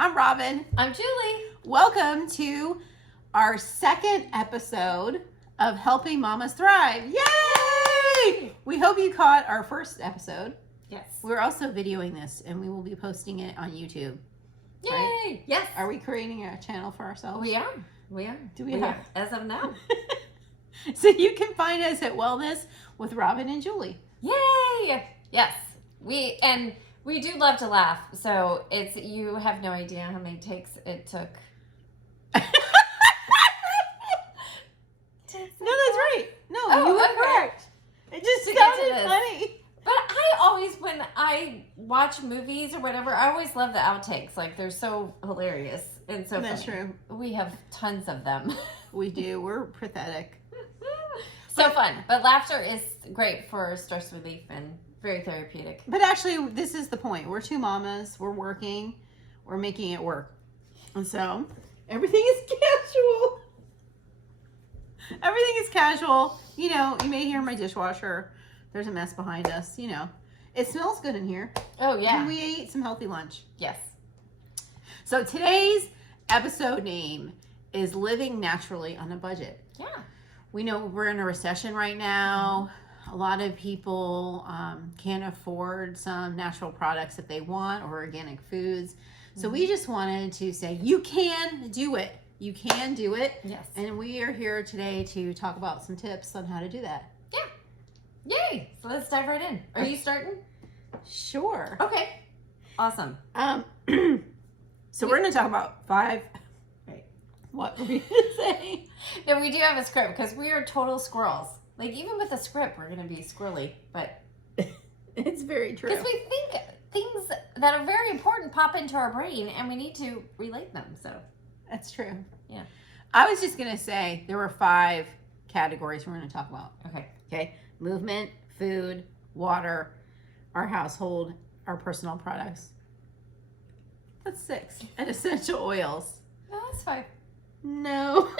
I'm Robyn. I'm Julie. Welcome to our second episode of Helping Mommas Thrive. Yay! We hope you caught our first episode. Yes. We're also videoing this and we will be posting it on YouTube. Yay! Right? Yes. Are we creating a channel for ourselves? We are. We are. Do we have? As of now. So you can find us at Wellness with Robyn and Julie. Yay! Yes. We do love to laugh. So you have no idea how many takes it took. No, that's right. No, you were correct. It just sounded funny. But I always, when I watch movies or whatever, I always love the outtakes. Like, they're so hilarious and so That's funny. true. We have tons of them. We do. We're pathetic. So fun. But laughter is great for stress relief and very therapeutic. But actually, this is the point. We're two mamas. We're working. We're making it work. And so, everything is casual. Everything is casual. You know, you may hear my dishwasher. There's a mess behind us. You know, it smells good in here. Oh, yeah. And we ate some healthy lunch. Yes. So, today's episode name is Living Naturally on a Budget. Yeah. We know we're in a recession right now. A lot of people can't afford some natural products that they want or organic foods. So we just wanted to say, you can do it. You can do it. Yes. And we are here today to talk about some tips on how to do that. Yeah. Yay. So let's dive right in. Are you starting? Sure. Okay. Awesome. So we're going to talk about 5. Right. What were we going to say? No, we do have a script because we are total squirrels. Like, even with a script, we're going to be squirrely, but... It's very true. Because we think things that are very important pop into our brain, and we need to relate them, so... That's true. Yeah. I was just going to say there were 5 categories we're going to talk about. Okay. Movement, food, water, our household, our personal products. That's 6. And essential oils. No, that's fine. No.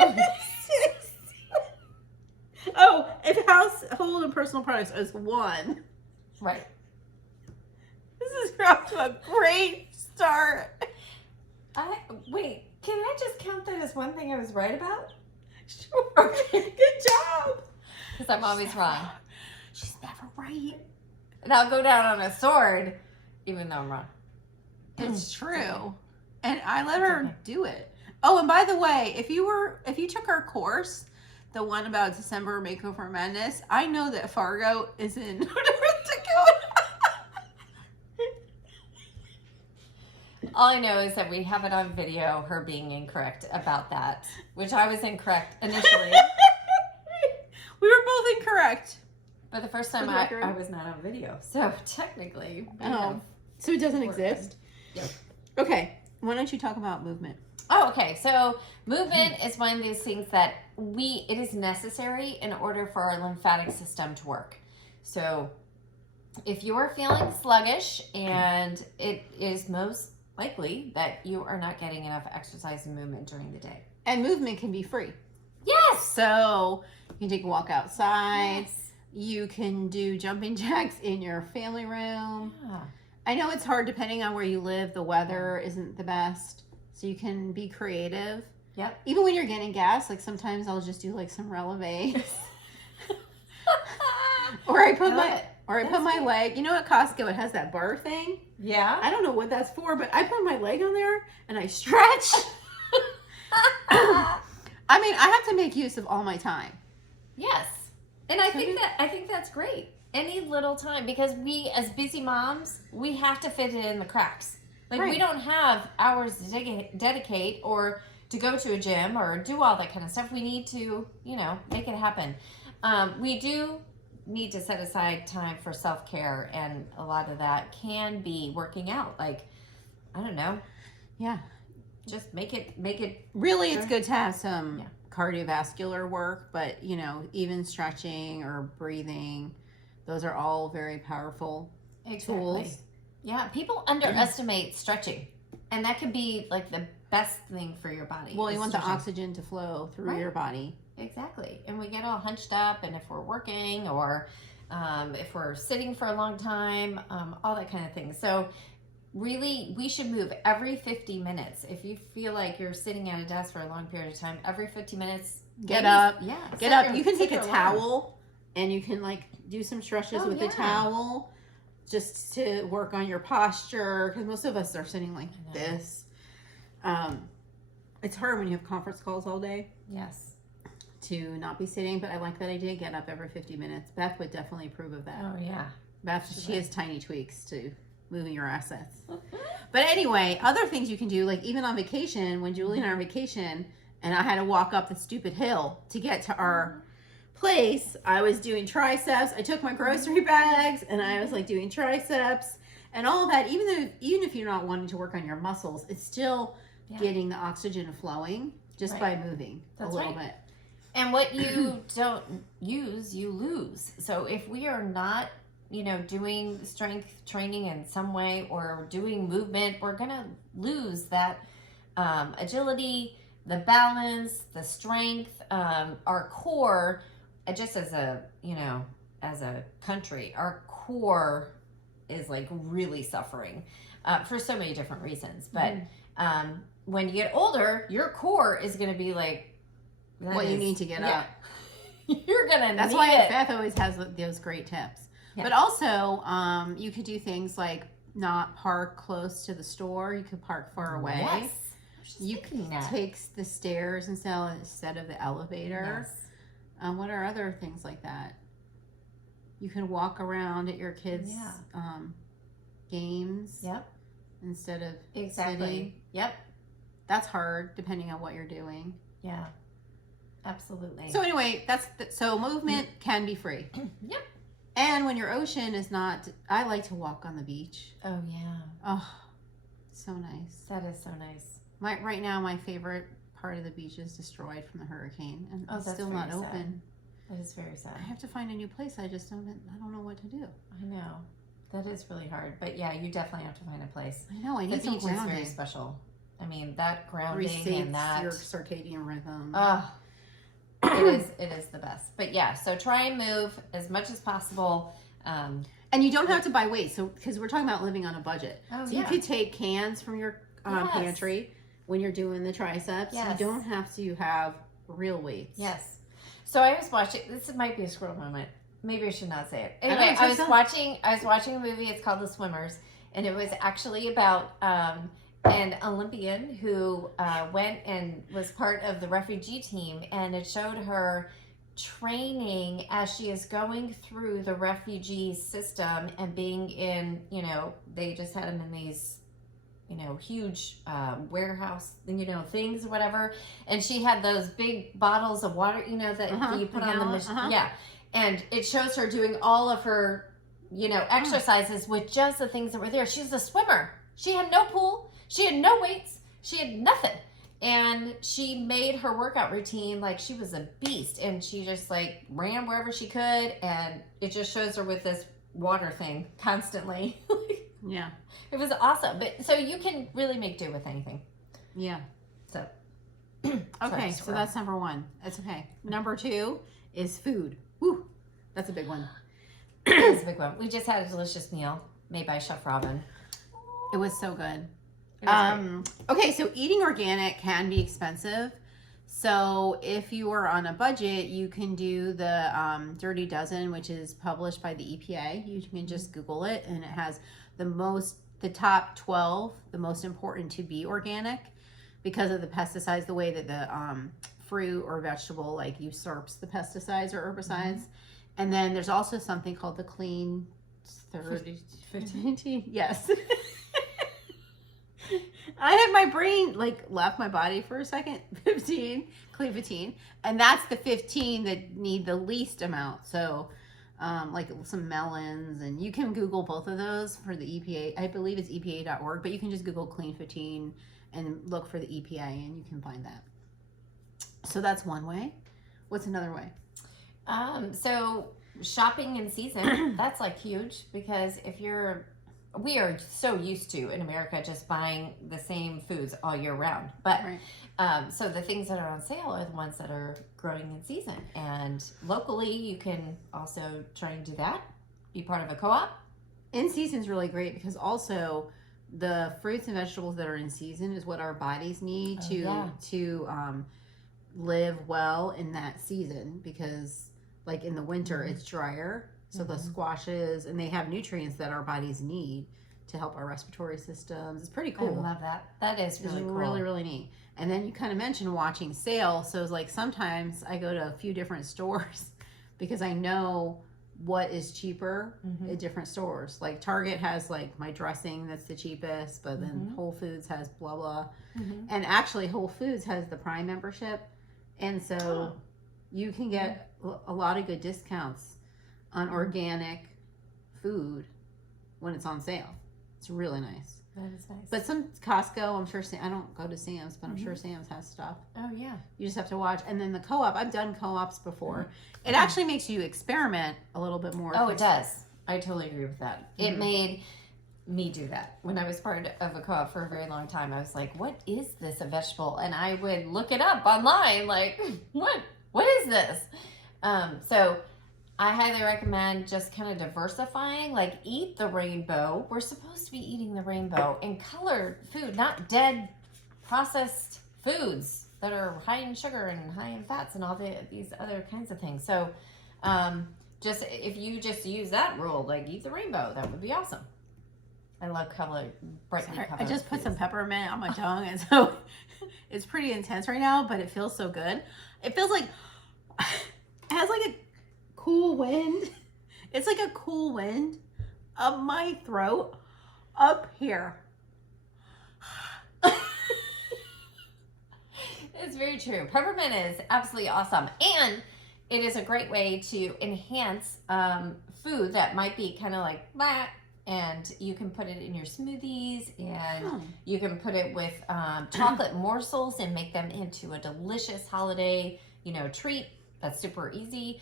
Oh, if household and personal products is 1. Right. This is off to a great start. Wait, can I just count that as one thing I was right about? Sure. Okay. Good job. Because I'm always wrong. She's never right. And I'll go down on a sword, even though I'm wrong. It's true. And I let her do it. Oh, and by the way, if you took our course, the one about December Makeover Madness, I know that Fargo is in North Dakota. All I know is that we have it on video, her being incorrect about that, which I was incorrect initially. We were both incorrect. But the first time I was not on video. So technically. So it doesn't exist? Yep. Okay. Why don't you talk about movement? Oh, okay. So movement is one of those things that it is necessary in order for our lymphatic system to work. So if you are feeling sluggish, and it is most likely that you are not getting enough exercise and movement during the day. And movement can be free. Yes. So you can take a walk outside. Yes. You can do jumping jacks in your family room. Yeah. I know it's hard depending on where you live. The weather isn't the best. So you can be creative. Yep. Even when you're getting gas, like sometimes I'll just do like some releves. Or I put my leg, you know at Costco it has that bar thing? Yeah. I don't know what that's for, but I put my leg on there and I stretch. I mean, I have to make use of all my time. Yes. And I think that's great. Any little time, because we as busy moms, we have to fit it in the cracks. Like, we don't have hours to dedicate or to go to a gym or do all that kind of stuff. We need to, make it happen. We do need to set aside time for self-care, and a lot of that can be working out. Like, I don't know. Yeah. Just make it. Really, it's good to have some cardiovascular work, but, even stretching or breathing, those are all very powerful tools. Yeah, people underestimate stretching, and that could be like the best thing for your body. Well, you want the oxygen to flow through your body. Exactly. And we get all hunched up, and if we're working or if we're sitting for a long time, all that kind of thing. So really, we should move every 50 minutes. If you feel like you're sitting at a desk for a long period of time, every 50 minutes, get up. Yeah. Get up. You can take a towel and you can like do some stretches with the towel just to work on your posture. Because most of us are sitting like this. It's hard when you have conference calls all day. Yes. To not be sitting, but I like that idea. Get up every 50 minutes. Beth would definitely approve of that. Oh, yeah. Beth, she has tiny tweaks to moving your assets. But anyway, other things you can do, like even on vacation, when Julie and I are on vacation, and I had to walk up the stupid hill to get to our place, I was doing triceps. I took my grocery bags and I was like doing triceps and all that. Even if you're not wanting to work on your muscles, it's still getting the oxygen flowing just by moving a little bit. And what you don't use, you lose. So if we are not, doing strength training in some way or doing movement, we're going to lose that agility, the balance, the strength, our core. Just as a country, our core is like really suffering for so many different reasons. But when you get older, your core is going to be like, you need to get up. You're going to That's why Beth always has those great tips. Yeah. But also, you could do things like not park close to the store. You could park far away. Yes. You can take the stairs instead of the elevator. Yes. What are other things like that? You can walk around at your kids' games. Yep. Instead of sitting. Yep. That's hard depending on what you're doing. Yeah. Absolutely. So anyway, so movement can be free. Yep. And when your ocean is not, I like to walk on the beach. Oh yeah. Oh, so nice. That is so nice. Right now, my favorite part of the beach is destroyed from the hurricane, and it's still not open. That is very sad. I have to find a new place. I don't know what to do. I know. That is really hard. But yeah, you definitely have to find a place. I know. I need some grounding. The beach is very special. I mean, that grounding and that your circadian rhythm. It is the best. But yeah, so try and move as much as possible. And you don't have to buy weights. So because we're talking about living on a budget. You could take cans from your pantry when you're doing the triceps. Yes. You don't have to have real weights. Yes. So I was watching. This might be a squirrel moment. Maybe I should not say it. Anyway, I was watching a movie. It's called The Swimmers, and it was actually about an Olympian who went and was part of the refugee team, and it showed her training as she is going through the refugee system and being in, they just had them in these, huge warehouse, things or whatever. And she had those big bottles of water, that you put on the machine. Yeah. And it shows her doing all of her, exercises with just the things that were there. She's a swimmer. She had no pool. She had no weights. She had nothing. And she made her workout routine like she was a beast. And she just like ran wherever she could. And it just shows her with this water thing constantly. Yeah. It was awesome. But so you can really make do with anything. Yeah. So. Okay. So that's number one. That's okay. Number two is food. Woo. That's a big one. That's a big one. We just had a delicious meal made by Chef Robyn. It was so good. Okay, so eating organic can be expensive. So if you are on a budget, you can do the Dirty Dozen, which is published by the EPA. You can just Google it, and it has the top 12, the most important to be organic because of the pesticides, the way that the fruit or vegetable like usurps the pesticides or herbicides. Mm-hmm. And then there's also something called the Clean 15. Yes. I had my brain left my body for a second. 15, Clean 15, and that's the 15 that need the least amount. So, some melons, and you can Google both of those for the EPA. I believe it's EPA.org, but you can just Google Clean 15 and look for the EPA, and you can find that. So that's one way. What's another way? So shopping in season, that's huge because we are so used to in America just buying the same foods all year round. But so the things that are on sale are the ones that are growing in season. And locally, you can also try and do that. Be part of a co-op. In season is really great because also the fruits and vegetables that are in season is what our bodies need to live well in that season, because like in the winter it's drier, so the squashes, and they have nutrients that our bodies need to help our respiratory systems. It's pretty cool. I love that. That is really cool. Really, really neat. And then you kind of mentioned watching sales. So it's like sometimes I go to a few different stores because I know what is cheaper at different stores. Like Target has like my dressing that's the cheapest, but then Whole Foods has blah blah. And actually Whole Foods has the Prime membership, and so you can get a lot of good discounts on organic food when it's on sale. It's really nice. That is nice. But some Costco, I'm sure, I don't go to Sam's, but I'm sure Sam's has stuff. Oh, yeah. You just have to watch. And then the co-op, I've done co-ops before. It actually makes you experiment a little bit more. Oh, it does. I totally agree with that. It made me do that. When I was part of a co-op for a very long time, I was like, what is this, a vegetable? And I would look it up online, like, what is this? So I highly recommend just kind of diversifying, like eat the rainbow. We're supposed to be eating the rainbow in colored food, not dead processed foods that are high in sugar and high in fats and all these other kinds of things. So just if you just use that rule, like eat the rainbow, that would be awesome. I love brightly colored. I just put some peppermint on my tongue, and so it's pretty intense right now, but it feels so good. It feels like it has like a cool wind. It's like a cool wind up my throat, up here. It's very true. Peppermint is absolutely awesome, and it is a great way to enhance food that might be kind of like blah, and you can put it in your smoothies, and you can put it with chocolate morsels and make them into a delicious holiday, treat. That's super easy.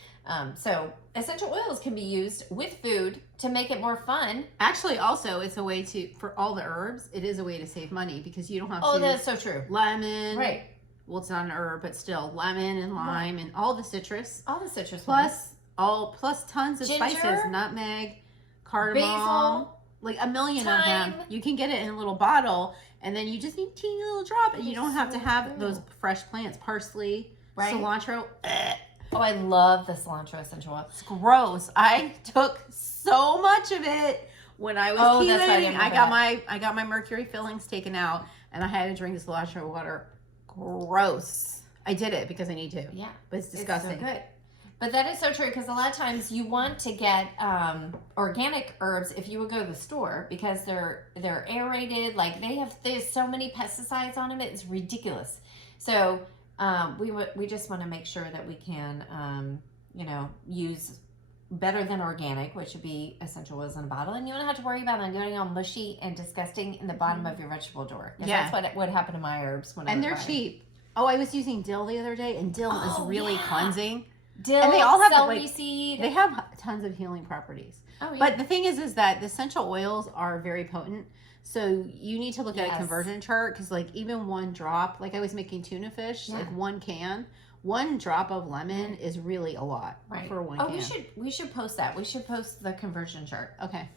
So essential oils can be used with food to make it more fun. Actually, also, it's a way for all the herbs, it is a way to save money, because you don't have to. Oh, that's so true. Lemon. Right. Well, it's not an herb, but still, lemon and lime and all the citrus. All the citrus. Plus tons of Ginger, spices, nutmeg, cardamom, basil, like a million thyme. of them. You can get it in a little bottle, and then you just need a teeny little drop, and you don't have to have those fresh plants. Parsley, cilantro. Oh, I love the cilantro essential oil. It's gross. I took so much of it when I was keto. That's right, I got my mercury fillings taken out, and I had to drink the cilantro water. Gross. I did it because I need to. Yeah, but it's disgusting. It's so good. But that is so true, because a lot of times you want to get organic herbs if you would go to the store, because they're aerated. Like there's so many pesticides on them, it's ridiculous. So we just want to make sure that we can use better than organic, which would be essential oils in a bottle, and you don't have to worry about them getting all mushy and disgusting in the bottom of your vegetable drawer. Yeah, that's what happened to my herbs and they're cheap. Oh, I was using dill the other day, and dill is really cleansing. Dill, and they all have celery seed. They have tons of healing properties. Oh, yeah. But the thing is that the essential oils are very potent. So you need to look at a conversion chart, because like even one drop, like I was making tuna fish, like one drop of lemon is really a lot for one can. We should post that. We should post the conversion chart. Okay.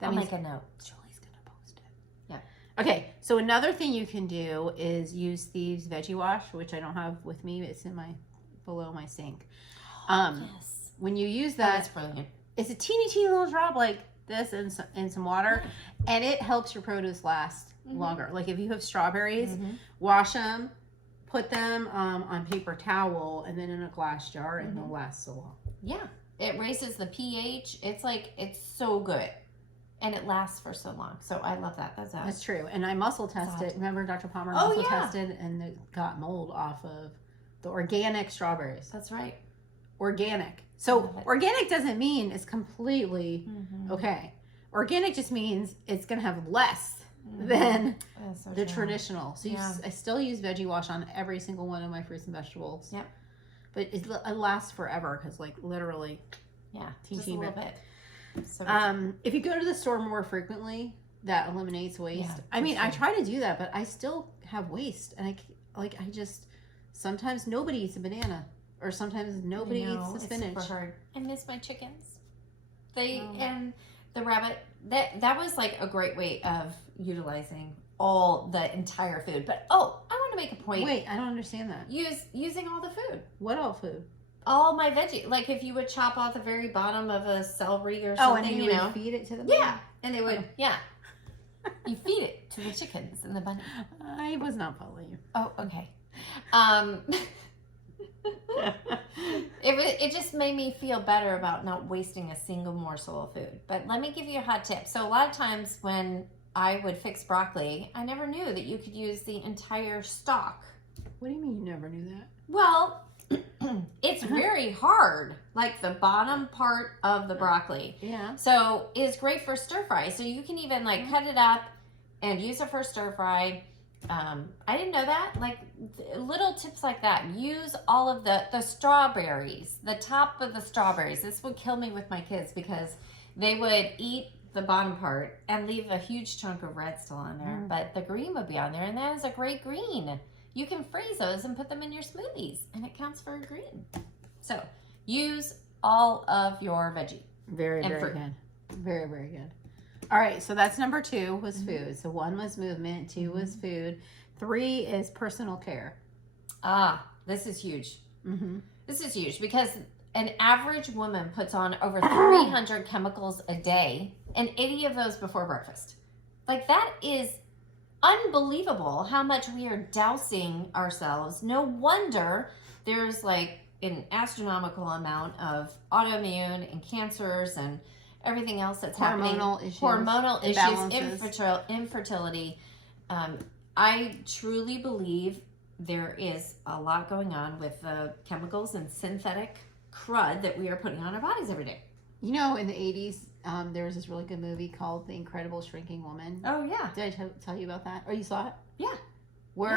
I'll make a note. Julie's going to post it. Yeah. Okay. So another thing you can do is use Thieves Veggie Wash, which I don't have with me. It's below my sink. Yes. When you use that, that's brilliant. It's a teeny little drop like this in some water, and it helps your produce last longer. Like if you have strawberries, wash them, put them on paper towel, and then in a glass jar, and they'll last so long. Yeah, it raises the pH. It's so good, and it lasts for so long. So I love that. That's true. And I muscle tested. Remember Dr. Palmer tested, and it got mold off of the organic strawberries. That's right. Organic. So organic doesn't mean it's completely okay. Organic just means it's going to have less than the traditional. So I still use Veggie Wash on every single one of my fruits and vegetables. Yeah. But it lasts forever, because like literally. Yeah. Just a little bit. So if you go to the store more frequently, that eliminates waste. Yeah, I mean, I try to do that, but I still have waste, and sometimes nobody eats a banana. Or sometimes nobody eats the spinach. It's super hard. I miss my chickens. And the rabbit, that was like a great way of utilizing all the entire food. But I want to make a point. Wait, I don't understand that. Using all the food. What all food? All my veggie. Like if you would chop off the very bottom of a celery or Oh, something, and you would feed it to the bunny? Yeah, and they would. Yeah, you feed it to the chickens and the bunny. I was not following you. Oh, okay. It just made me feel better about not wasting a single morsel of food. But let me give you a hot tip. So a lot of times when I would fix broccoli, I never knew that you could use the entire stalk. What do you mean you never knew that? Well, it's very hard, like the bottom part of the broccoli. Yeah. So it's great for stir fry. So you can even like cut it up and use it for stir fry. I didn't know that. Like little tips like that. Use all of the strawberries, the top of the strawberries. This would kill me with my kids because they would eat the bottom part and leave a huge chunk of red still on there. But the green would be on there, and that is a great green. You can freeze those and put them in your smoothies, and it counts for a green. So use all of your veggie. Very, very fruit. good. Very, very good. All right, so that's number 2 was food. So 1 was movement, 2 was food, 3 is personal care. This is huge. Mm-hmm. This is huge because an average woman puts on over 300 chemicals a day, and 80 of those before breakfast. Like that is unbelievable how much we are dousing ourselves. No wonder there's like an astronomical amount of autoimmune and cancers and everything else that's happening. Hormonal issues, infertility. I truly believe there is a lot going on with the chemicals and synthetic crud that we are putting on our bodies every day. You know, in the 80s, there was this really good movie called The Incredible Shrinking Woman. Oh, yeah. Did I tell you about that? Or you saw it? Yeah.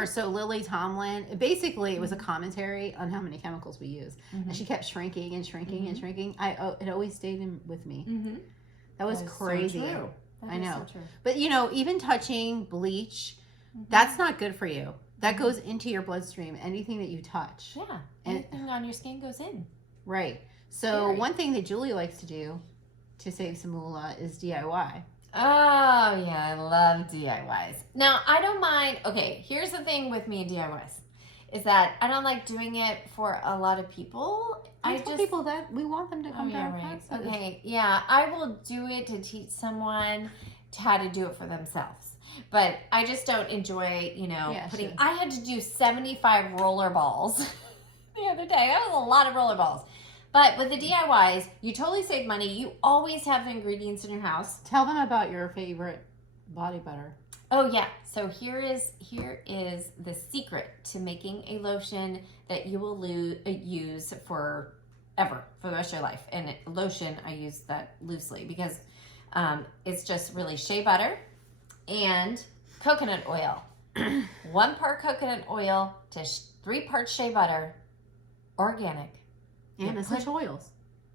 So Lily Tomlin, basically it was a commentary on how many chemicals we use. And she kept shrinking and shrinking and shrinking. It always stayed with me. That was crazy. So true. I know. So true. But, you know, even touching bleach, that's not good for you. That goes into your bloodstream, anything that you touch. Yeah. Anything on your skin goes in. Right. So one thing that Julie likes to do to save some moolah is DIY. Oh, yeah. I love DIYs. Now, I don't mind. Okay, here's the thing with me and DIYs is that I don't like doing it for a lot of people. I tell people that we want them to come to our classes. Okay, yeah. I will do it to teach someone how to do it for themselves. But I just don't enjoy, putting... Sure. I had to do 75 roller balls the other day. That was a lot of roller balls. But with the DIYs, you totally save money. You always have the ingredients in your house. Tell them about your favorite body butter. Oh, yeah. So here is the secret to making a lotion that you will use forever, for the rest of your life. And lotion, I use that loosely because it's just really shea butter and coconut oil. 1 part coconut oil to 3 parts shea butter, organic. And essential oils.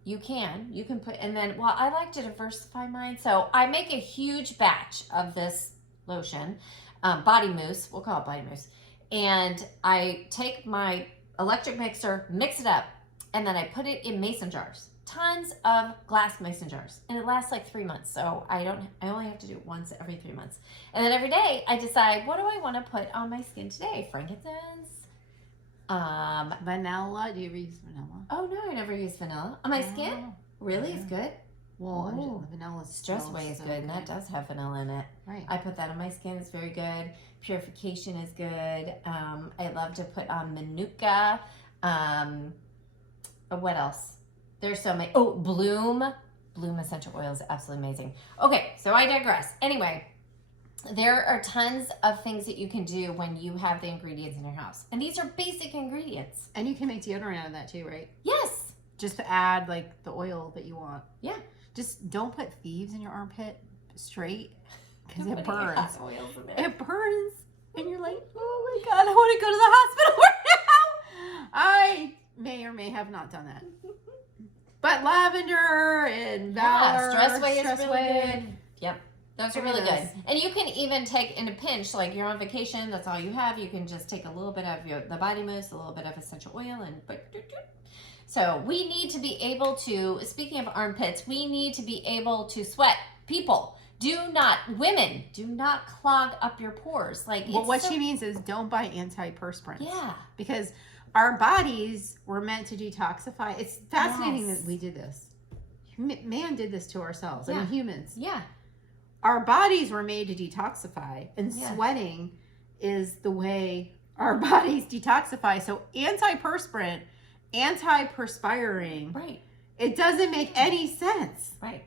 You can put, and then, well, I like to diversify mine. So I make a huge batch of this lotion, body mousse, we'll call it body mousse. And I take my electric mixer, mix it up, and then I put it in mason jars. Tons of glass mason jars. And it lasts like 3 months. So I only have to do it once every 3 months. And then every day I decide, what do I want to put on my skin today? Frankincense. Vanilla. Do you ever use vanilla? Oh no, I never use vanilla on my skin. Really, it's good. Well, vanilla Stress Away is good, and that does have vanilla in it. Right. I put that on my skin. It's very good. Purification is good. I love to put on Manuka. What else? There's so many. Oh, Bloom essential oil is absolutely amazing. Okay, so I digress. Anyway. There are tons of things that you can do when you have the ingredients in your house. And these are basic ingredients. And you can make deodorant out of that too, right? Yes. Just to add like the oil that you want. Yeah. Just don't put thieves in your armpit straight because it burns. Oils in there. It burns. And you're like, oh my God, I want to go to the hospital right now. I may or may have not done that. But lavender and Valor. Stress Away is really good. Yep. Those are really good. Yes. And you can even take in a pinch, like you're on vacation, that's all you have. You can just take a little bit of the body mousse, a little bit of essential oil, and so we need to be able to, speaking of armpits, we need to be able to sweat. People, women, do not clog up your pores. Like, well, what she means is don't buy antiperspirants. Yeah. Because our bodies were meant to detoxify. It's fascinating Yes. that we did this. Man did this to ourselves. I Yeah. mean, humans. Yeah. Our bodies were made to detoxify, and Yeah. sweating is the way our bodies detoxify. So antiperspirant, anti-perspiring, Right. it doesn't make any sense. Right.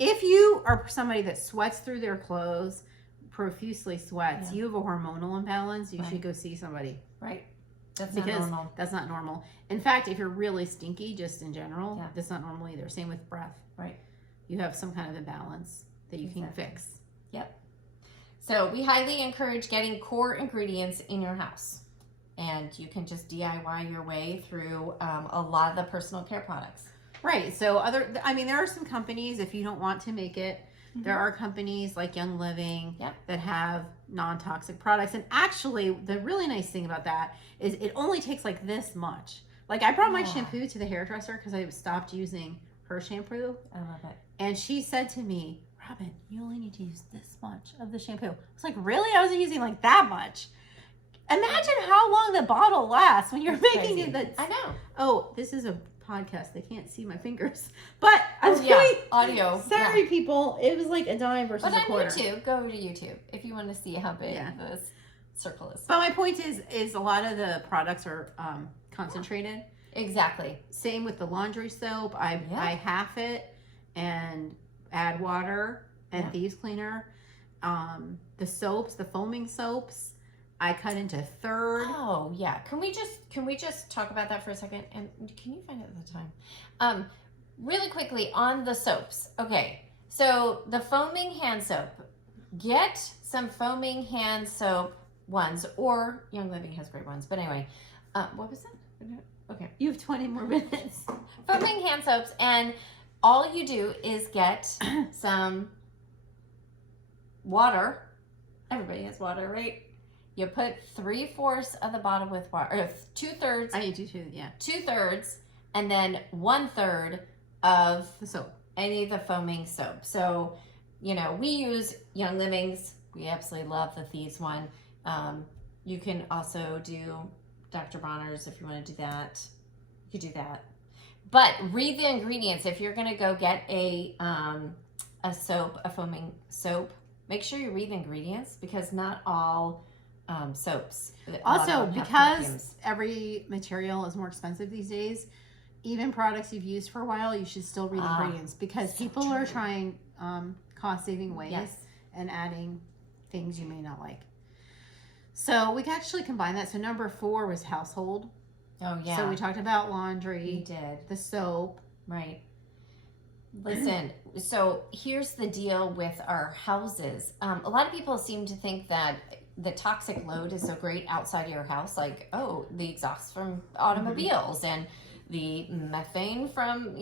If you are somebody that sweats through their clothes, profusely sweats, Yeah. you have a hormonal imbalance, you Right. should go see somebody. Right. That's Because not normal. that's not normal. In fact, if you're really stinky, just in general, Yeah. that's not normal either. Same with breath. Right. You have some kind of imbalance that you can Exactly. fix. Yep. So we highly encourage getting core ingredients in your house. And you can just DIY your way through a lot of the personal care products. Right. So there are some companies, if you don't want to make it, there are companies like Young Living Yep. that have non-toxic products. And actually, the really nice thing about that is it only takes like this much. Like I brought my Yeah. shampoo to the hairdresser because I stopped using her shampoo. I love it. And she said to me, Robyn, you only need to use this much of the shampoo. I was like, really? I wasn't using like that much. Imagine how long the bottle lasts when you're That's making crazy. it. That's, I know. oh, this is a podcast. They can't see my fingers. But I'm Oh, yeah. doing, Audio. sorry, people. It was like a dime versus But a on quarter. YouTube, go over to YouTube if you want to see how big Yeah. this circle is. But my point is a lot of the products are concentrated. Exactly. Same with the laundry soap. I half it and add water and Yeah. thieves cleaner. The soaps, the foaming soaps, I cut into third. Oh yeah. Can we just talk about that for a second? And can you find it at the time? Really quickly on the soaps. Okay. So the foaming hand soap. Get some foaming hand soap ones, or Young Living has great ones. But anyway, what was that? Okay. You have 20 more minutes. Foaming hand soaps, and all you do is get some water. Everybody has water, right? You put 3/4 of the bottle with water, or 2/3. I do too, yeah. 2/3, and then 1/3 of The soap. any of the foaming soap. So, we use Young Living's. We absolutely love the Thieves one. You can also do Dr. Bronner's if you want to do that. You could do that. But read the ingredients. If you're going to go get a soap, a foaming soap, make sure you read the ingredients, because not all soaps. Also, because every material is more expensive these days, even products you've used for a while, you should still read ingredients, because so people are true. trying cost-saving ways Yes. and adding things you may not like. So we can actually combine that. So number 4 was household. Oh, yeah. So we talked about We laundry, did. the soap. Right. Listen, so here's the deal with our houses. A lot of people seem to think that the toxic load is so great outside of your house, like, oh, the exhaust from automobiles and the methane from,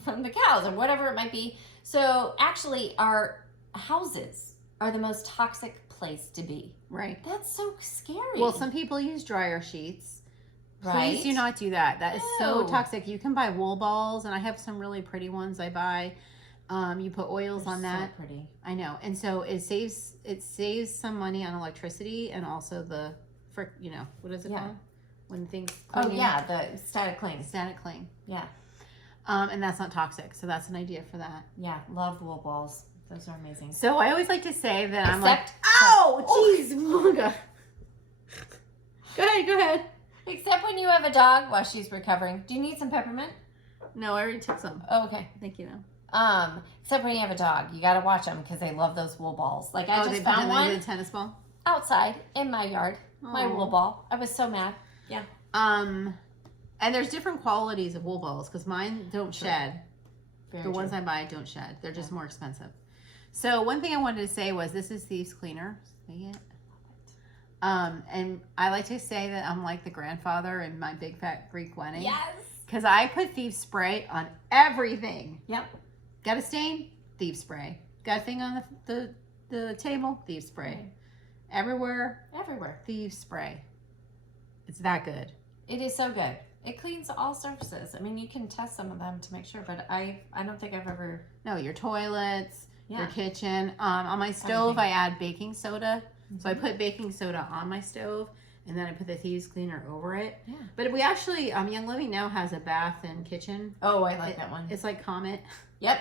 from the cows or whatever it might be. So actually, our houses are the most toxic place to be. Right. That's so scary. Well, some people use dryer sheets. right? Please do not do that. That is so No. toxic. You can buy wool balls, and I have some really pretty ones I buy. You put oils They're on so that. pretty. I know, and so it saves some money on electricity, and also the what is it Yeah. called when things Oh cleaning? yeah, the static cling. Static cling. Yeah. And that's not toxic, so that's an idea for that. Yeah, love wool balls. Those are amazing. So I always like to say that I'm like, Except- ow, jeez, Manga. Go ahead. Except when you have a dog while she's recovering. Do you need some peppermint? No, I already took some. Oh, okay. Thank you. Except when you have a dog, you gotta watch them because they love those wool balls. Like I they just put found them into one the tennis ball. outside in my yard. My Aw. wool ball. I was so mad. Yeah. And there's different qualities of wool balls because mine don't shed. Very The ones true. I buy don't shed. They're just more expensive. So one thing I wanted to say was this is Thieves Cleaner. See it? And I like to say that I'm like the grandfather in My Big Fat Greek Wedding. Yes. Because I put Thieves Spray on everything. Yep. Got a stain? Thieves Spray. Got a thing on the table? Thieves Spray. Right. Everywhere? Everywhere. Thieves Spray. It's that good. It is so good. It cleans all surfaces. I mean, you can test some of them to make sure, but I don't think I've ever. No, your toilets, your kitchen. On my stove, Everything. I add baking soda. So I put baking soda on my stove, and then I put the thieves cleaner over it. Yeah. But we actually, Young Living now has a bath and kitchen. Oh, I like that one. It's like Comet. Yep.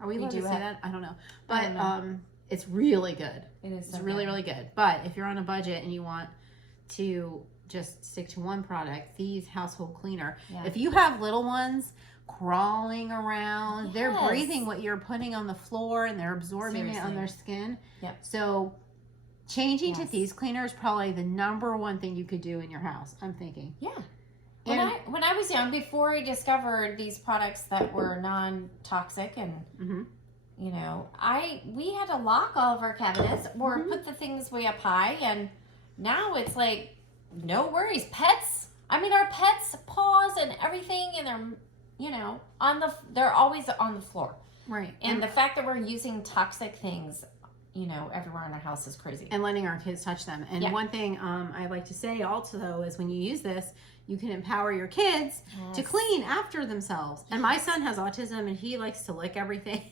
Are we allowed to say that? I don't know. But I don't know. It's really good. It is. It's really, really good. But if you're on a budget and you want to just stick to one product, Thieves Household Cleaner. Yeah. If you have little ones crawling around, they're Yes. breathing what you're putting on the floor and they're absorbing it on their skin. Yep. So changing to Yes. Thieves Cleaner is probably the number one thing you could do in your house, I'm thinking. Yeah. And When I was young, before I discovered these products that were non-toxic and Mhm. you know, we had to lock all of our cabinets or Mhm. put the things way up high, and now it's like no worries. Pets, I mean, our pets' paws and everything, and they're, you know, they're always on the floor. Right. And the fact that we're using toxic things, you know, everywhere in our house is crazy. And letting our kids touch them. And Yeah. one thing I like to say also, though, is when you use this, you can empower your kids to Yes. clean after themselves. And my son has autism, and he likes to lick everything.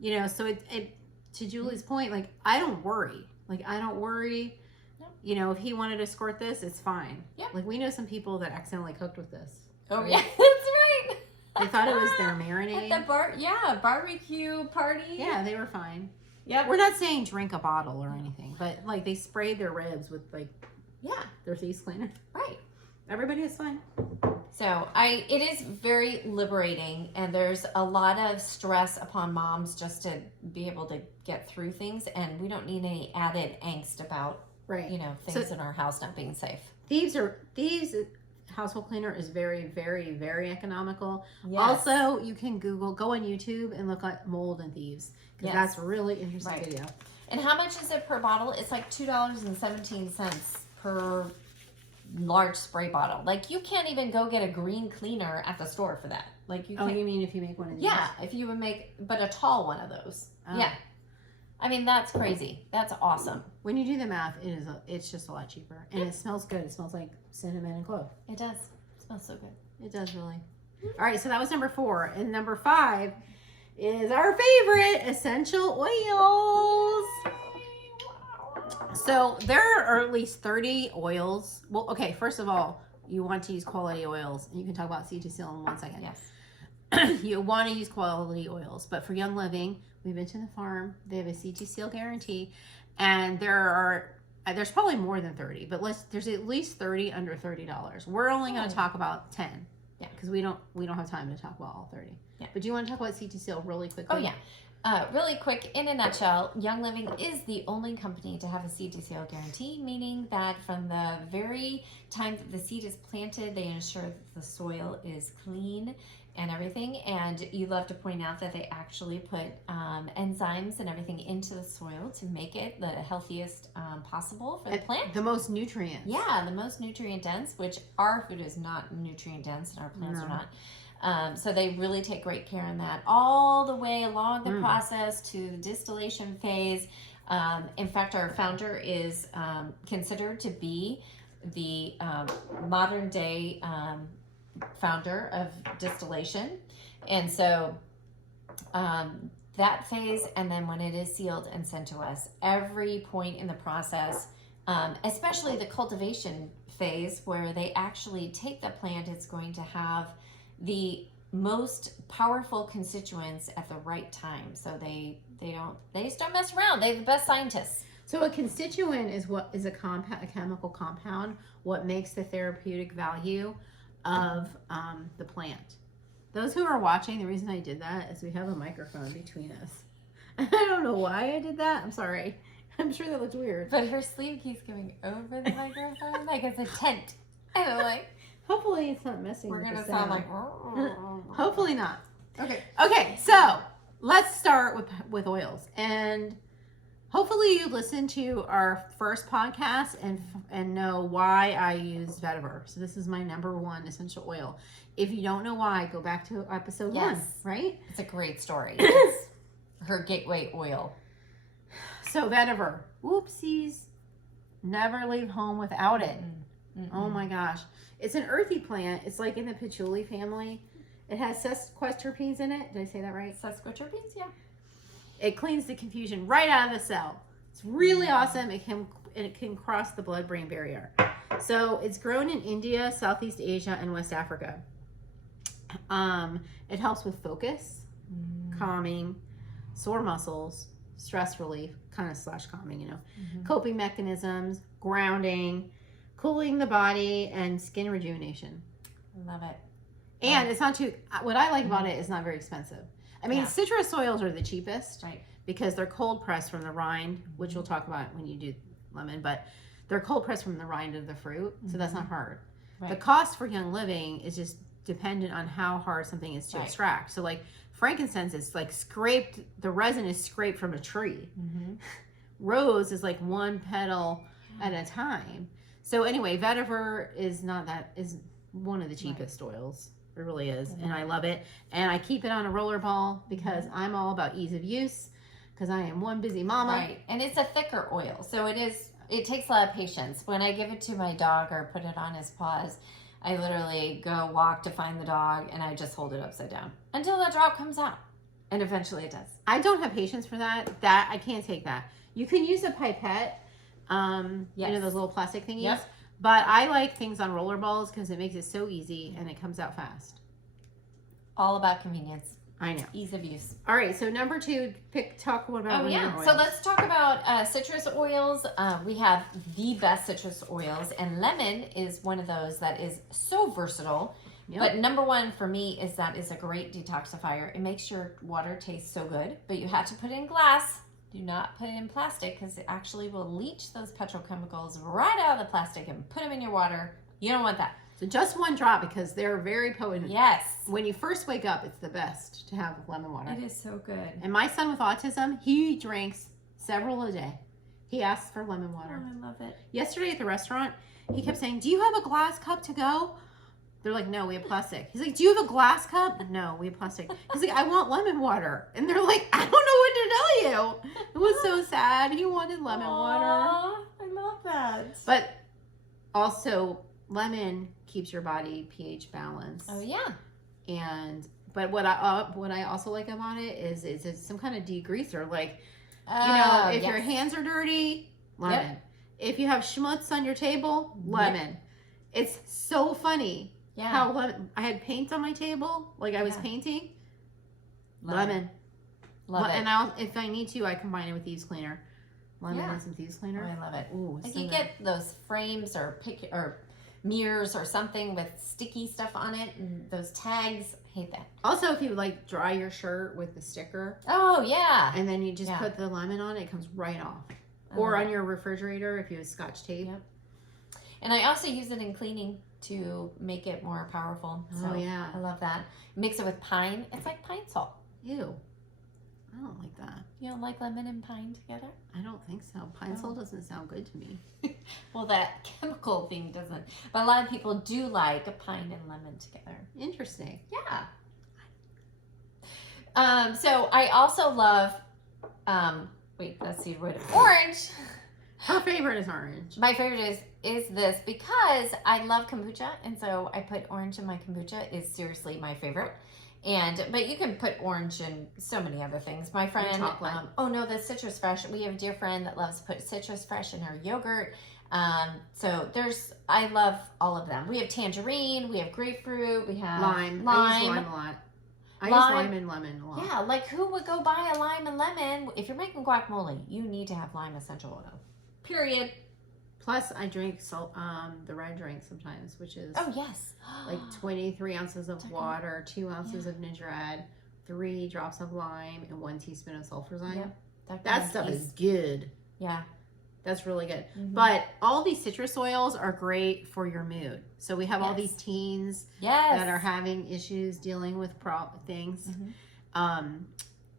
You know, so it to Julie's point, like, I don't worry. No. You know, if he wanted to squirt this, it's fine. Yeah. Like, we know some people that accidentally cooked with this. Oh, right? yeah, that's right. They thought it was their marinade. At the barbecue party. Yeah, they were fine. Yep. We're not saying drink a bottle or anything, but like they sprayed their ribs with like Yeah. their Thieves Cleaner. Right. Everybody is fine. So it is very liberating, and there's a lot of stress upon moms just to be able to get through things, and we don't need any added angst about, Right. you know, things in our house not being safe. Thieves Household Cleaner is very, very, very economical. Yes. Also, you can go on YouTube and look at mold and thieves, because Yes. that's a really interesting Right. video. And how much is it per bottle? It's like $2.17 per large spray bottle. Like, you can't even go get a green cleaner at the store for that. Like, you Oh, can't. you mean if you make one of these? Yeah, if you would make, but a tall one of those. Oh. Yeah. I mean, that's crazy. That's awesome. When you do the math, it's just a lot cheaper, and it smells good. It smells like cinnamon and clove. It does. It smells so good. It does really. All right, so that was number 4, and number 5 is our favorite, essential oils. So there are at least 30 oils. Well, okay, first of all, you want to use quality oils, and you can talk about CT Seal in 1 second. Yes. You want to use quality oils, but for Young Living, we've been to the farm. They have a CT Seal guarantee, and there's probably more than 30, but there's at least 30 under $30. We're only going to talk about 10. Yeah. Because we don't have time to talk about all 30. Yeah. But do you want to talk about CT Seal really quickly? Oh, yeah. Really quick, in a nutshell, Young Living is the only company to have a seed to sale guarantee, meaning that from the very time that the seed is planted, they ensure that the soil is clean and everything. And you love to point out that they actually put enzymes and everything into the soil to make it the healthiest possible for the plant. The most nutrients. Yeah, the most nutrient dense, which our food is not nutrient dense and our plants are not. So they really take great care in that all the way along the process to the distillation phase. In fact, our founder is considered to be the modern day founder of distillation. And so that phase, and then when it is sealed and sent to us, every point in the process, especially the cultivation phase where they actually take the plant, it's going to have the most powerful constituents at the right time. So they just don't mess around. They're the best scientists. So a constituent is a chemical compound, what makes the therapeutic value of the plant. Those who are watching, the reason I did that is we have a microphone between us. I don't know why I did that. I'm sorry. I'm sure that looks weird. But her sleeve keeps going over the microphone like it's a tent. And I'm like, hopefully it's not messing we're with going the to sound sound. like... Hopefully not. Okay. So let's start with oils. And hopefully you listened to our first podcast and know why I use vetiver. So this is my number 1 essential oil. If you don't know why, go back to episode 1, right? It's a great story. It's her gateway oil. So vetiver, oopsies, never leave home without it. Oh my gosh. It's an earthy plant. It's like in the patchouli family. It has sesquiterpenes in it. Did I say that right? Sesquiterpenes, yeah. It cleans the confusion right out of the cell. It's really awesome. It can cross the blood-brain barrier. So it's grown in India, Southeast Asia, and West Africa. It helps with focus, calming, sore muscles, stress relief, kind of / calming, coping mechanisms, grounding, cooling the body, and skin rejuvenation. Love it. And it's not too, what I like about it is not very expensive. I mean, citrus oils are the cheapest, right? Because they're cold pressed from the rind, which we'll talk about when you do lemon, but they're cold pressed from the rind of the fruit, so that's not hard. Right. The cost for Young Living is just dependent on how hard something is to extract. So like frankincense is like scraped, the resin is scraped from a tree. Rose is like one petal at a time. So anyway, vetiver is one of the cheapest oils. It really is. And I love it. And I keep it on a roller ball because I'm all about ease of use because I am one busy mama. Right. And it's a thicker oil. So it takes a lot of patience. When I give it to my dog or put it on his paws, I literally go walk to find the dog and I just hold it upside down until the drop comes out. And eventually it does. I don't have patience for that. I can't take that. You can use a pipette, those little plastic thingies. Yep. But I like things on roller balls because it makes it so easy and it comes out fast. All about convenience. I know. Ease of use. All right, so number 2, talk about oils. So let's talk about citrus oils. We have the best citrus oils, and lemon is one of those that is so versatile. Yep. But number 1 for me is that is a great detoxifier. It makes your water taste so good, but you have to put it in glass. Do not put it in plastic because it actually will leach those petrochemicals right out of the plastic and put them in your water. You don't want that. So just 1 drop because they're very potent. Yes. When you first wake up, it's the best to have lemon water. It is so good. And my son with autism, he drinks several a day. He asks for lemon water. Oh, I love it. Yesterday at the restaurant, he kept saying, "Do you have a glass cup to go?" They're like, "No, we have plastic." He's like, "Do you have a glass cup?" "No, we have plastic." He's like, "I want lemon water." And they're like, "I don't know what to tell you." It was so sad. He wanted lemon water. I love that. But also, lemon keeps your body pH balanced. Oh yeah. But what I also like about it is it's some kind of degreaser. Like, if your hands are dirty, lemon. Yep. If you have schmutz on your table, lemon. Yep. It's so funny. Yeah. How I had paint on my table, like I was painting. Lemon. Love it. And if I need to, I combine it with thieves cleaner. Lemon and some thieves cleaner. Oh, I love it. Ooh, like you get those frames or mirrors or something with sticky stuff on it and those tags. I hate that. Also, if you like dry your shirt with the sticker. Oh yeah. And then you just put the lemon on it comes right off. Or on your refrigerator if you have Scotch tape. Yep. And I also use it in cleaning to make it more powerful. So I love that. Mix it with pine. It's like pine salt. Ew. I don't like that. You don't like lemon and pine together? I don't think so. Pine salt doesn't sound good to me. Well, that chemical thing doesn't. But a lot of people do like a pine and lemon together. Interesting. Yeah. So I also love, let's see, orange. Her favorite is orange. My favorite is this because I love kombucha, and so I put orange in my kombucha. Is seriously my favorite. But you can put orange in so many other things. My friend, the citrus fresh. We have a dear friend that loves to put citrus fresh in her yogurt. I love all of them. We have tangerine, we have grapefruit, we have lime. I use lime a lot. I use lime and lemon a lot. Yeah, like who would go buy a lime and lemon? If you're making guacamole, you need to have lime essential oil. Period. Plus, I drink the red drink sometimes, which is like 23 ounces of water, 2 ounces of Nicorette, 3 drops of lime, and 1 teaspoon of sulfurzyme. Yep. That stuff is good. Yeah. That's really good. Mm-hmm. But all these citrus oils are great for your mood. So we have all these teens that are having issues dealing with things. Mm-hmm.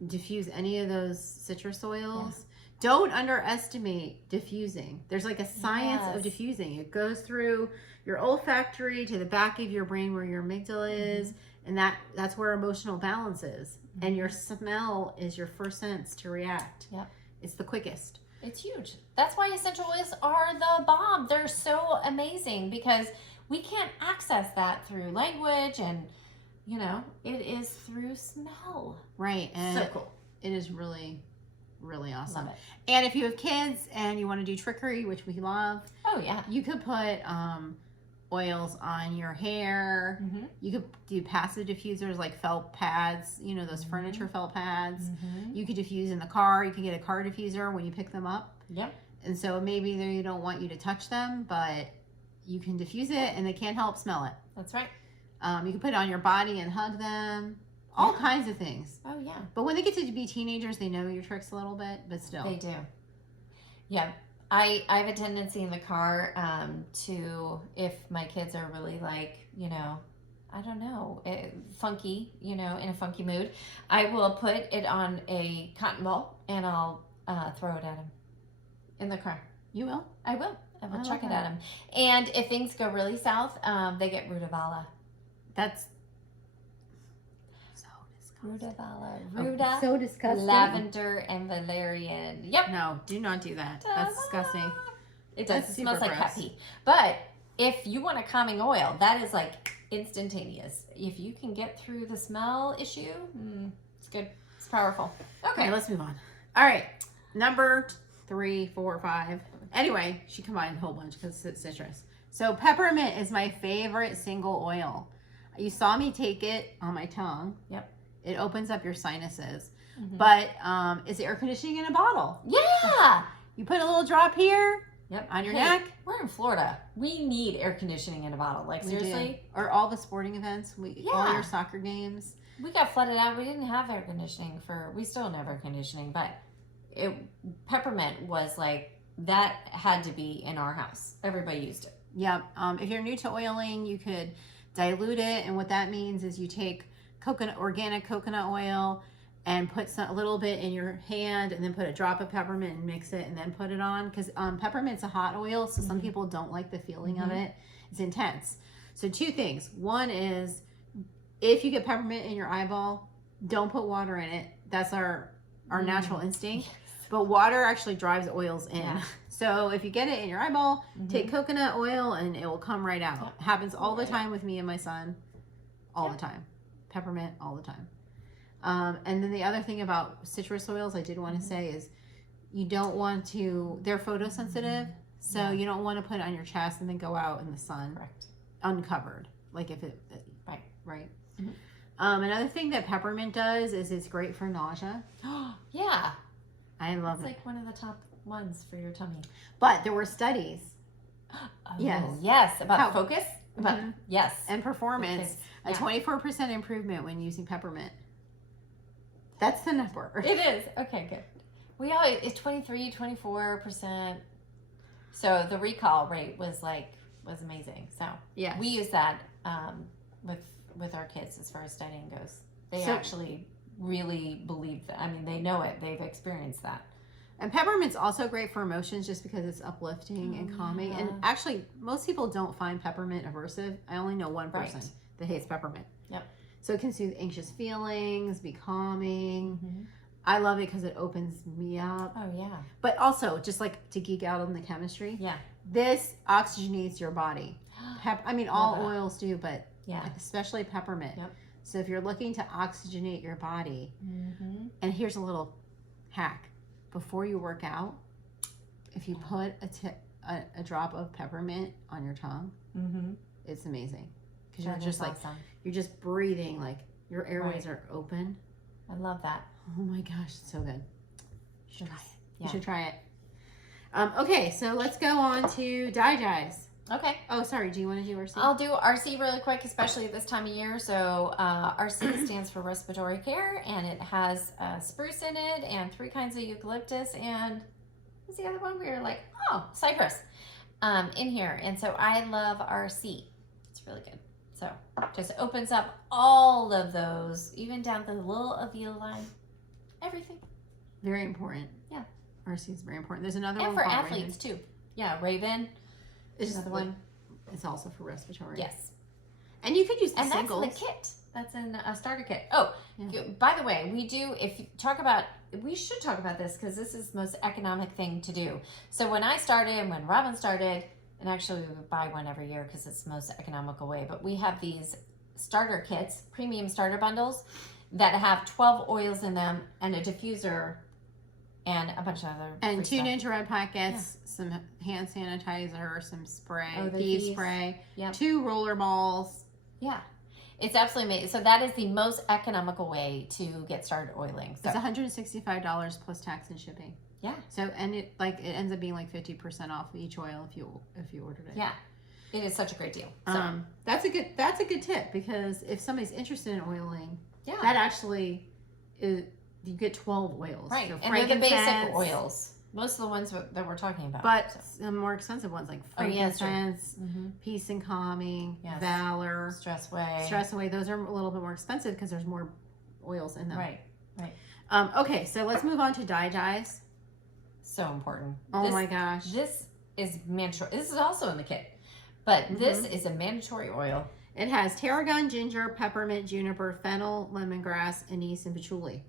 Diffuse any of those citrus oils. Yeah. Don't underestimate diffusing. There's like a science of diffusing. It goes through your olfactory to the back of your brain where your amygdala is, and that's where emotional balance is. And your smell is your first sense to react. Yep. It's the quickest. It's huge. That's why essential oils are the bomb. They're so amazing because we can't access that through language and, it is through smell. Right. And so cool. It is really, really awesome. Love it. And if you have kids and you want to do trickery, which we love, Oh yeah. you could put oils on your hair. Mm-hmm. You could do passive diffusers like felt pads, you know, those furniture felt pads. Mm-hmm. You could diffuse in the car. You could get a car diffuser when you pick them up. Yep. And so maybe they don't want you to touch them, but you can diffuse it and they can't help smell it. That's right. You can put it on your body and hug them. All kinds of things. Oh yeah. But when they get to be teenagers, they know your tricks a little bit, but still. They do. Yeah. I have a tendency in the car to, if my kids are really like, you know, I don't know, funky, you know, in a funky mood, I will put it on a cotton ball and I'll throw it at them in the car. You will? I will. I will I chuck love it at them. And if things go really south, they get rutavala. That's so disgusting. Rutavala. Oh, Ruta, so disgusting. lavender, and valerian. Yep. No, do not do that. That's disgusting. It does. That's It smells super like gross. happy. But if you want a calming oil, that is like instantaneous. If you can get through the smell issue, it's good. It's powerful. Okay, let's move on. All right, number 3, 4, 5. Anyway, she combined a whole bunch because it's citrus. So peppermint is my favorite single oil. You saw me take it on my tongue. Yep. It opens up your sinuses. Mm-hmm. But it's air conditioning in a bottle. Yeah. You put a little drop here Yep. on your Hey, neck. We're in Florida. We need air conditioning in a bottle. Like We do. seriously, Or all the sporting events. All Yeah. your soccer games. we got flooded out. We didn't have air conditioning we still don't have air conditioning, but peppermint was like, that had to be in our house. Everybody used it. Yep. If you're new to oiling, you could dilute it, and what that means is you take organic coconut oil and put a little bit in your hand, and then put a drop of peppermint and mix it, and then put it on. Because peppermint's a hot oil, so some people don't like the feeling of it. It's intense. So 2 things. One is, if you get peppermint in your eyeball, don't put water in it. That's our natural instinct. But water actually drives oils in. Yeah. So if you get it in your eyeball, take coconut oil and it will come right out. Yep. Happens all the Right. time with me and my son. All the time. Peppermint all the time. And then the other thing about citrus oils I did want to say is, you don't want to, they're photosensitive. So you don't want to put it on your chest and then go out in the sun. Correct. Uncovered. Like if it, Right. Mm-hmm. Another thing that peppermint does is it's great for nausea. Yeah. I love It's it. like one of the top ones for your tummy. But there were studies Oh, Yes. yes. About How- focus. About Mhm. yes. and performance. Yeah. A 24% improvement when using peppermint. That's the number. It is. Okay, good. We always, it's 23, 24%. So the recall rate was amazing. So Yes. we use that with our kids as far as studying goes. They So- actually really believe that. I mean, they know it. They've experienced that. And peppermint's also great for emotions just because it's uplifting and calming. yeah. And actually, most people don't find peppermint aversive. I only know one person Right. that hates peppermint. Yep. So it can soothe anxious feelings, be calming. I love it because it opens me up. Oh yeah. But also, just like to geek out on the chemistry, Yeah. this oxygenates your body. All Love that. oils do, but Yeah. especially peppermint. Yep. So if you're looking to oxygenate your body, Mm-hmm. and here's a little hack: before you work out, if you put a drop of peppermint on your tongue, Mm-hmm. it's amazing because you're just like you're just breathing, like your airways are open. I love that. Oh my gosh, it's so good. You should try it. Yeah. You should try it. Okay, so let's go on to digests. Okay. Oh, sorry. Do you want to do RC? I'll do RC really quick, especially at this time of year. So RC stands for respiratory care, and it has spruce in it and 3 kinds of eucalyptus, and what's the other one? We were like, oh, cypress in here. And so I love RC. It's really good. So just opens up all of those, even down to the little alveoli, everything. Very important. Yeah. RC is very important. There's another And one for called athletes too. Yeah, Raven. It's Another just one. It's also for respiratory. Yes. And you could use the And that's singles. in the kit. That's in a starter kit. Oh, Yeah. by the way, we should talk about this because this is the most economic thing to do. So when I started and when Robyn started, and actually we would buy one every year because it's the most economical way, but we have these starter kits, premium starter bundles, that have 12 oils in them and a diffuser and a bunch of other And free 2 stuff. Ninja Red packets, some hand sanitizer, some spray, Oh, the bee bees. spray, Yep. 2 roller balls. Yeah. It's absolutely amazing. So that is the most economical way to get started oiling. So It's $165 plus tax and shipping. yeah. So and it ends up being like 50% off each oil if you ordered it. Yeah. It is such a great deal. So That's a good tip, because if somebody's interested in oiling, yeah. that actually is, you get 12 oils. Right. So And they're the basic frankincense, oils. Most of the ones that we're talking about. but so. some more expensive ones like Oh, yeah, that's true. frankincense, Mm-hmm. peace and calming, Yes. valor, Stress away. stress away. Those are a little bit more expensive because there's more oils in them. Right. Right. Okay, so let's move on to DiGize. So important. Oh my gosh. This is mandatory. This is also in the kit. But this is a mandatory oil. It has tarragon, ginger, peppermint, juniper, fennel, lemongrass, anise, and patchouli.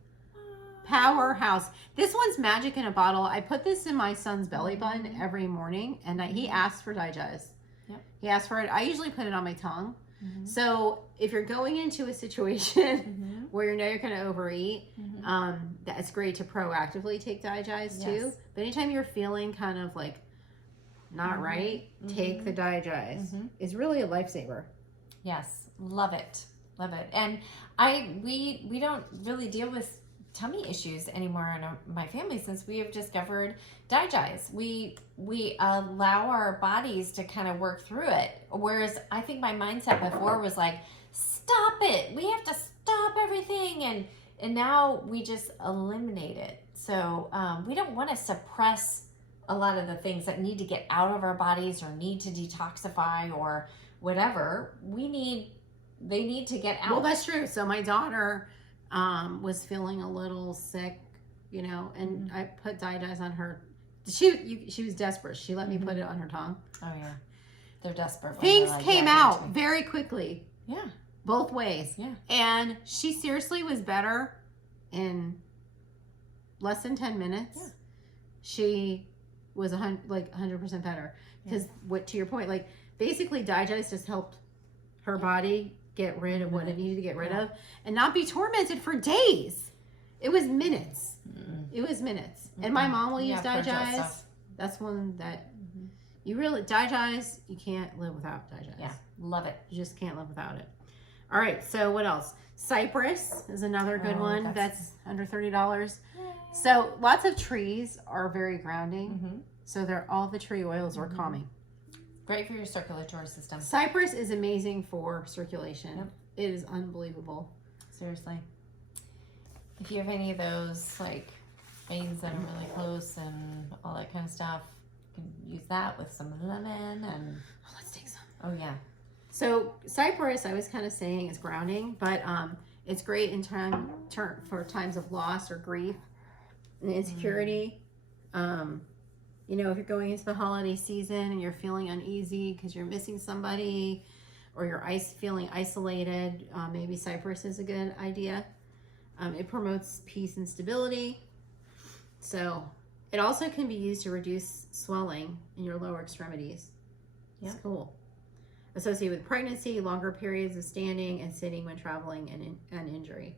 Powerhouse. This one's magic in a bottle. I put this in my son's belly button every morning, and he asked for DiGize. Yep. He asked for it. I usually put it on my tongue. Mm-hmm. So if you're going into a situation where you know you're going to overeat, that's great to proactively take DiGize too. Yes. But anytime you're feeling kind of like not right, take the DiGize. It's really a lifesaver. Yes, love it, love it. And we don't really deal with tummy issues anymore in my family since we have discovered DiGize. We allow our bodies to kind of work through it. Whereas I think my mindset before was like, stop it, we have to stop everything, and now we just eliminate it. So we don't want to suppress a lot of the things that need to get out of our bodies or need to detoxify or whatever. They need to get out. Well, that's true. So my daughter was feeling a little sick, and I put DiGize on her. She was desperate. She let me put it on her tongue. Oh yeah, they're desperate. Things came out very quickly. Yeah, both ways. Yeah, and she seriously was better in less than 10 minutes. Yeah. She was 100% better because to your point, like basically DiGize just helped her body get rid of what it needed to get rid of and not be tormented for days. It was minutes. It was minutes. And my mom will use DiGize. That's one that you really, DiGize, you can't live without DiGize. Yeah, love it. You just can't live without it. All right, so what else? Cypress is another good one. That's under $30. So lots of trees are very grounding. So all the tree oils are calming. Great for your circulatory system. Cypress is amazing for circulation. It is unbelievable. Seriously. If you have any of those like veins that are really close and all that kind of stuff, you can use that with some lemon and Let's take some. oh yeah. So cypress, I was kind of saying, is grounding, but it's great in for times of loss or grief and insecurity. If you're going into the holiday season and you're feeling uneasy because you're missing somebody or you're feeling isolated, maybe cypress is a good idea. It promotes peace and stability. So it also can be used to reduce swelling in your lower extremities. Yeah. It's cool. Associated with pregnancy, longer periods of standing and sitting when traveling, and injury.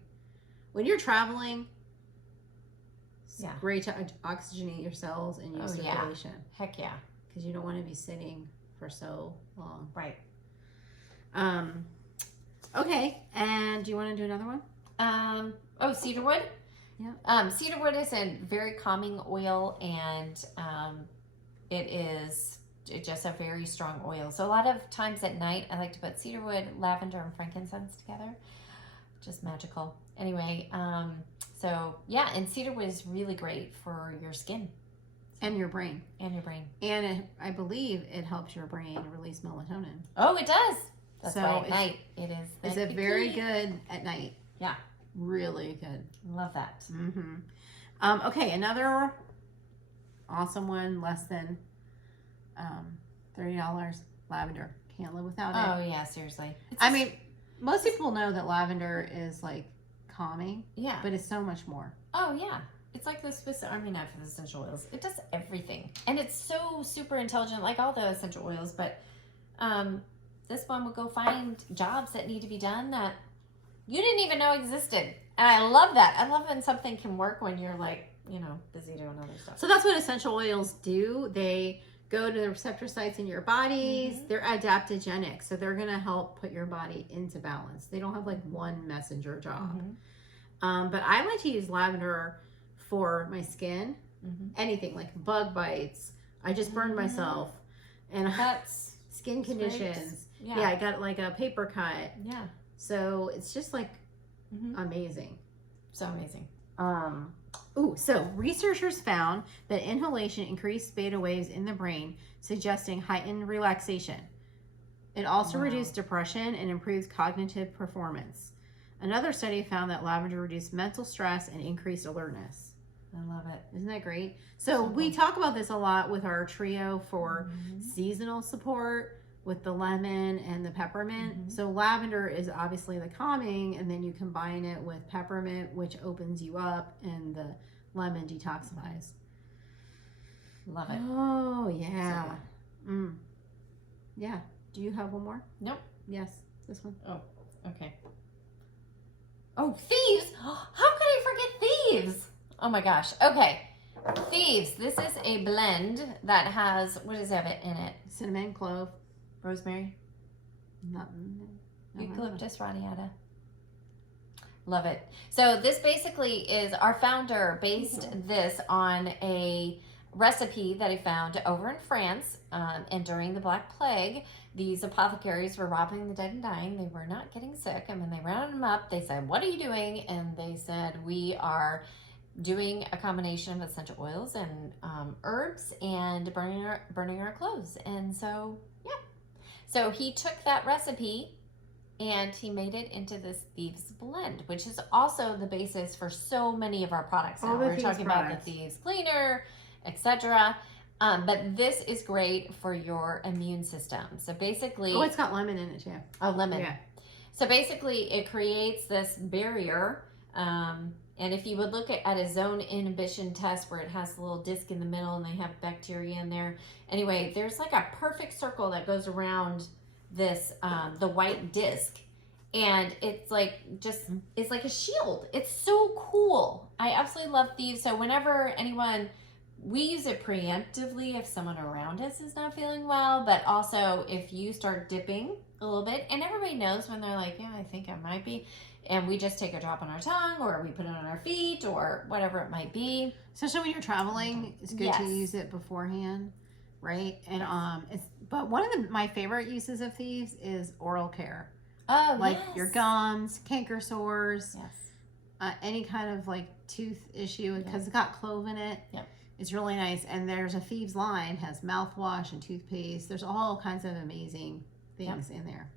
When you're traveling, it's great to oxygenate your cells and use circulation. Heck yeah. Because you don't want to be sitting for so long. Right. Okay, and do you want to do another one? Cedarwood? Yeah. Cedarwood is a very calming oil, and it is just a very strong oil. So a lot of times at night, I like to put cedarwood, lavender, and frankincense together. Just magical. Anyway, and cedarwood is really great for your skin. And your brain. And I believe it helps your brain release melatonin. Oh, it does. That's so why at night it is. It's a very good at night. Yeah. Really good. Love that. Okay, another awesome one, less than $30, lavender. Can't live without it. Oh yeah, seriously. I mean, most people know that lavender is like calming. Yeah. But it's so much more. Oh yeah. It's like not for the essential oils. It does everything. And it's so super intelligent, like all the essential oils, but this one will go find jobs that need to be done that you didn't even know existed. And I love that. I love when something can work when you're like, you know, busy doing other stuff. So that's what essential oils do. They go to the receptor sites in your bodies. They're adaptogenic. So they're going to help put your body into balance. They don't have like one messenger job. But I like to use lavender for my skin. Anything like bug bites. I just burned myself. And That's skin conditions. Yeah. I got like a paper cut. Yeah. So it's just like amazing. So amazing. So researchers found that inhalation increased beta waves in the brain, suggesting heightened relaxation. It also reduced depression and improved cognitive performance. Another study found that lavender reduced mental stress and increased alertness. I love it. Isn't that great? So we talk about this a lot with our trio for seasonal support with the lemon and the peppermint. So lavender is obviously the calming, and then you combine it with peppermint, which opens you up, and the lemon detoxifies. Love it. Oh, yeah. Yeah. Do you have one more? Nope. Yes, this one. Oh, okay. Oh, thieves! How could I forget thieves? Oh my gosh. Okay. Thieves. This is a blend that has, what does it in it? Cinnamon, clove, Rosemary? Eucalyptus radiata. Love it. So this basically is, our founder based this on a recipe that he found over in France, and during the Black Plague, these apothecaries were robbing the dead and dying. They were not getting sick. And when they rounded them up, they said, "What are you doing?" And they said, "We are doing a combination of essential oils and herbs and burning our clothes." And so, yeah. So he took that recipe and he made it into this Thieves blend, which is also the basis for so many of our products now. We're talking about the Thieves cleaner, etc. But this is great for your immune system. So basically, it's got lemon in it too. Oh, lemon. Yeah. So basically, it creates this barrier. And if you would look at a zone inhibition test where it has a little disc in the middle and they have bacteria in there. Anyway, there's like a perfect circle that goes around this, the white disc. And it's like it's like a shield. It's so cool. I absolutely love Thieves. So whenever we use it preemptively if someone around us is not feeling well, but also if you start dipping a little bit, and everybody knows when they're like, yeah, I think I might be, and we just take a drop on our tongue or we put it on our feet or whatever it might be. Especially when you're traveling, it's good to use it beforehand, right? And but one of my favorite uses of Thieves is oral care. Oh, like your gums, canker sores, any kind of like tooth issue, because it's got clove in it. Yep. It's really nice. And there's a Thieves line, has mouthwash and toothpaste. There's all kinds of amazing things in there.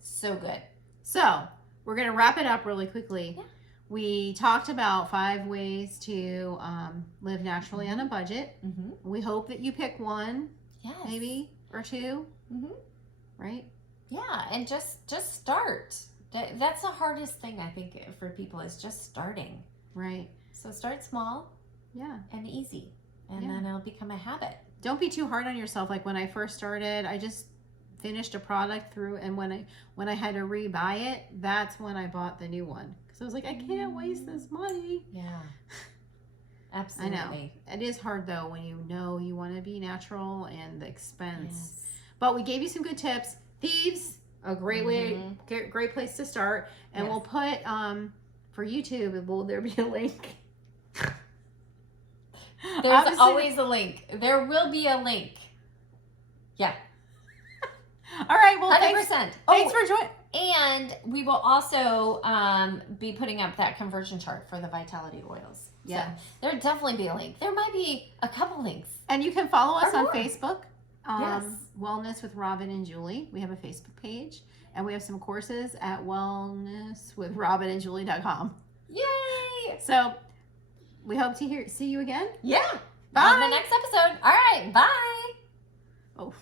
So good. So we're going to wrap it up really quickly. Yeah. We talked about 5 ways to live naturally on a budget. We hope that you pick one, maybe, or 2, right? Yeah, and just start. That's the hardest thing, I think, for people, is just starting. Right. So start small. Yeah. And easy. And then it'll become a habit. Don't be too hard on yourself. Like when I first started, I just finished a product through, and when I had to rebuy it, that's when I bought the new one. Because I was like, I can't waste this money. Yeah. Absolutely. I know. It is hard though when you know you want to be natural and the expense. But we gave you some good tips. Thieves, a great way, great place to start. And we'll put for YouTube, will there be a link? There's always a link. There will be a link. Yeah. All right. Well, 100%. Thanks for joining. And we will also be putting up that conversion chart for the Vitality oils. Yeah. So there'll definitely be a link. There might be a couple links. And you can follow us on more. Facebook. Wellness with Robyn and Julie. We have a Facebook page. And we have some courses at wellnesswithrobynandjulie.com. Yay! So we hope to see you again. Yeah. Bye. On the next episode. All right. Bye. Oh.